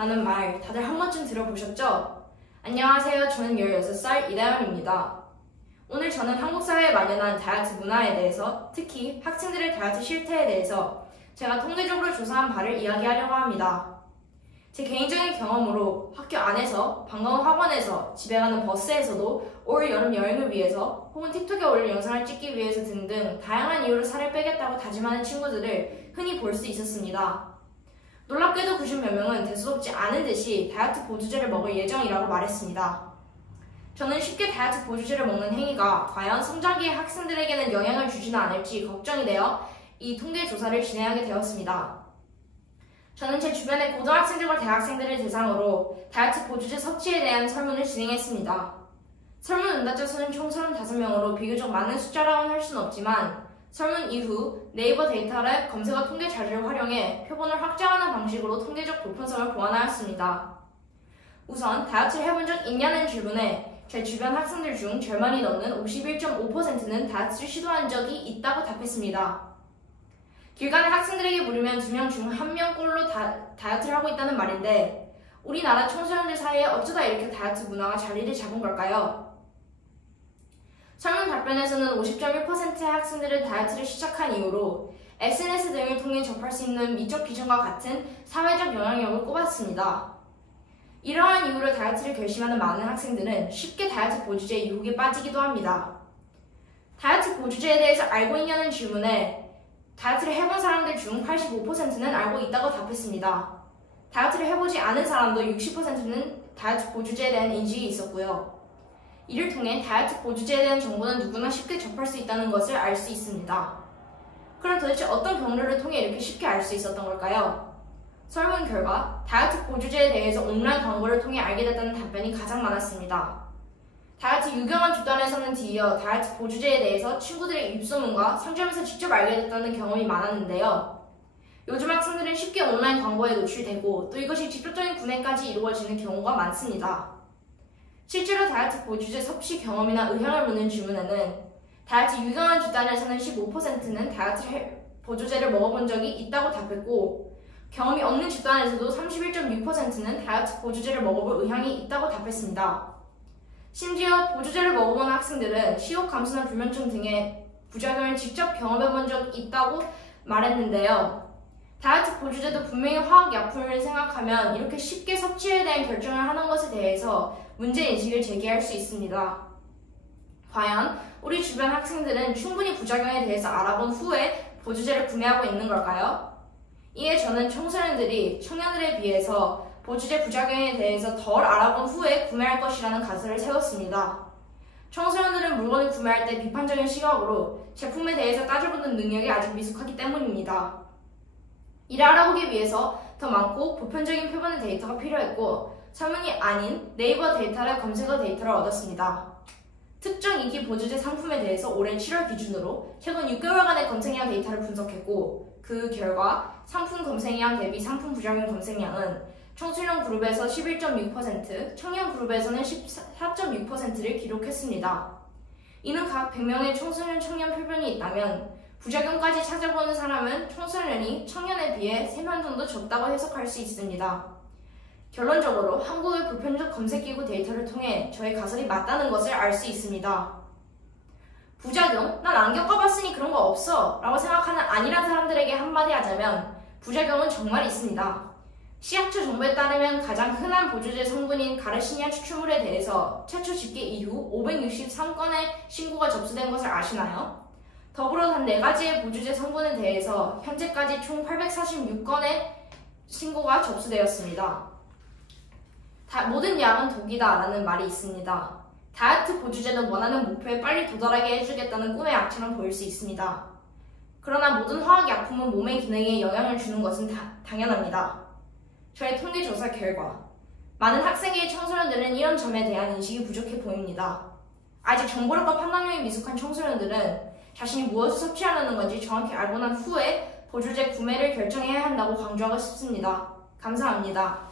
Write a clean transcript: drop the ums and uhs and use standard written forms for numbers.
라는 말 다들 한 번쯤 들어보셨죠? 안녕하세요. 저는 16살 이다연입니다. 오늘 저는 한국 사회에 만연한 다이어트 문화에 대해서, 특히 학생들의 다이어트 실태에 대해서 제가 통계적으로 조사한 바를 이야기하려고 합니다. 제 개인적인 경험으로 학교 안에서, 방과후 학원에서, 집에 가는 버스에서도 올 여름 여행을 위해서 혹은 틱톡에 올릴 영상을 찍기 위해서 등등 다양한 이유로 살을 빼겠다고 다짐하는 친구들을 흔히 볼 수 있었습니다. 놀랍게도 그중 몇 명은 대수롭지 않은 듯이 다이어트 보조제를 먹을 예정이라고 말했습니다. 저는 쉽게 다이어트 보조제를 먹는 행위가 과연 성장기의 학생들에게는 영향을 주지는 않을지 걱정이 되어 이 통계 조사를 진행하게 되었습니다. 저는 제 주변의 고등학생들과 대학생들을 대상으로 다이어트 보조제 섭취에 대한 설문을 진행했습니다. 설문 응답자 수는 총 35명으로 비교적 많은 숫자라고는 할 수는 없지만 설문 이후 네이버 데이터랩 검색어 통계 자료를 활용해 표본을 확장하는 방식으로 통계적 보편성을 보완하였습니다. 우선 다이어트를 해본 적 있냐는 질문에 제 주변 학생들 중 절반이 넘는 51.5%는 다이어트를 시도한 적이 있다고 답했습니다. 길 가는 학생들에게 물으면 2명 중 1명꼴로 다이어트를 하고 있다는 말인데 우리나라 청소년들 사이에 어쩌다 이렇게 다이어트 문화가 자리를 잡은 걸까요? 설문 답변에서는 50.1%의 학생들은 다이어트를 시작한 이후로 SNS 등을 통해 접할 수 있는 미적 기준과 같은 사회적 영향력을 꼽았습니다. 이러한 이유로 다이어트를 결심하는 많은 학생들은 쉽게 다이어트 보조제의 유혹에 빠지기도 합니다. 다이어트 보조제에 대해서 알고 있냐는 질문에 다이어트를 해본 사람들 중 85%는 알고 있다고 답했습니다. 다이어트를 해보지 않은 사람도 60%는 다이어트 보조제에 대한 인식이 있었고요. 이를 통해 다이어트 보조제에 대한 정보는 누구나 쉽게 접할 수 있다는 것을 알 수 있습니다. 그럼 도대체 어떤 경로를 통해 이렇게 쉽게 알 수 있었던 걸까요? 설문 결과 다이어트 보조제에 대해서 온라인 광고를 통해 알게 됐다는 답변이 가장 많았습니다. 다이어트 유경험 집단에서는 뒤이어 다이어트 보조제에 대해서 친구들의 입소문과 상점에서 직접 알게 됐다는 경험이 많았는데요. 요즘 학생들은 쉽게 온라인 광고에 노출되고 또 이것이 직접적인 구매까지 이루어지는 경우가 많습니다. 실제로 다이어트 보조제 섭취 경험이나 의향을 묻는 질문에는 다이어트 유경험 집단에서는 15%는 다이어트 보조제를 먹어본 적이 있다고 답했고 경험이 없는 집단에서도 31.6%는 다이어트 보조제를 먹어볼 의향이 있다고 답했습니다. 심지어 보조제를 먹어본 학생들은 식욕 감소나 불면증 등의 부작용을 직접 경험해본 적 있다고 말했는데요. 다이어트 보조제도 분명히 화학약품을 생각하면 이렇게 쉽게 섭취에 대한 결정을 하는 것에 대해서 문제인식을 제기할 수 있습니다. 과연 우리 주변 학생들은 충분히 부작용에 대해서 알아본 후에 보조제를 구매하고 있는 걸까요? 이에 저는 청소년들이 청년들에 비해서 보조제 부작용에 대해서 덜 알아본 후에 구매할 것이라는 가설을 세웠습니다. 청소년들은 물건을 구매할 때 비판적인 시각으로 제품에 대해서 따져보는 능력이 아직 미숙하기 때문입니다. 이를 알아보기 위해서 더 많고 보편적인 표본의 데이터가 필요했고 설문이 아닌 네이버 데이터랩 검색어 데이터를 얻었습니다. 특정 인기 보조제 상품에 대해서 올해 7월 기준으로 최근 6개월간의 검색량 데이터를 분석했고 그 결과 상품 검색량 대비 상품 부작용 검색량은 청소년 그룹에서 11.6%, 청년 그룹에서는 14.6%를 기록했습니다. 이는 각 100명의 청소년 청년 표본이 있다면 부작용까지 찾아보는 사람은 청소년이 청년에 비해 3명 정도 적다고 해석할 수 있습니다. 결론적으로 한국의 보편적 검색기구 데이터를 통해 저의 가설이 맞다는 것을 알 수 있습니다. 부작용? 난 안 겪어봤으니 그런 거 없어 라고 생각하는 아니란 사람들에게 한마디 하자면 부작용은 정말 있습니다. 식약처 정보에 따르면 가장 흔한 보조제 성분인 가르시니아 추출물에 대해서 최초 집계 이후 563건의 신고가 접수된 것을 아시나요? 더불어 단 4가지의 보조제 성분에 대해서 현재까지 총 846건의 신고가 접수되었습니다. 모든 약은 독이다 라는 말이 있습니다. 다이어트 보조제는 원하는 목표에 빨리 도달하게 해주겠다는 꿈의 약처럼 보일 수 있습니다. 그러나 모든 화학약품은 몸의 기능에 영향을 주는 것은 당연합니다. 저의 통계조사 결과 많은 학생계의 청소년들은 이런 점에 대한 인식이 부족해 보입니다. 아직 정보력과 판단력이 미숙한 청소년들은 자신이 무엇을 섭취하려는 건지 정확히 알고 난 후에 보조제 구매를 결정해야 한다고 강조하고 싶습니다. 감사합니다.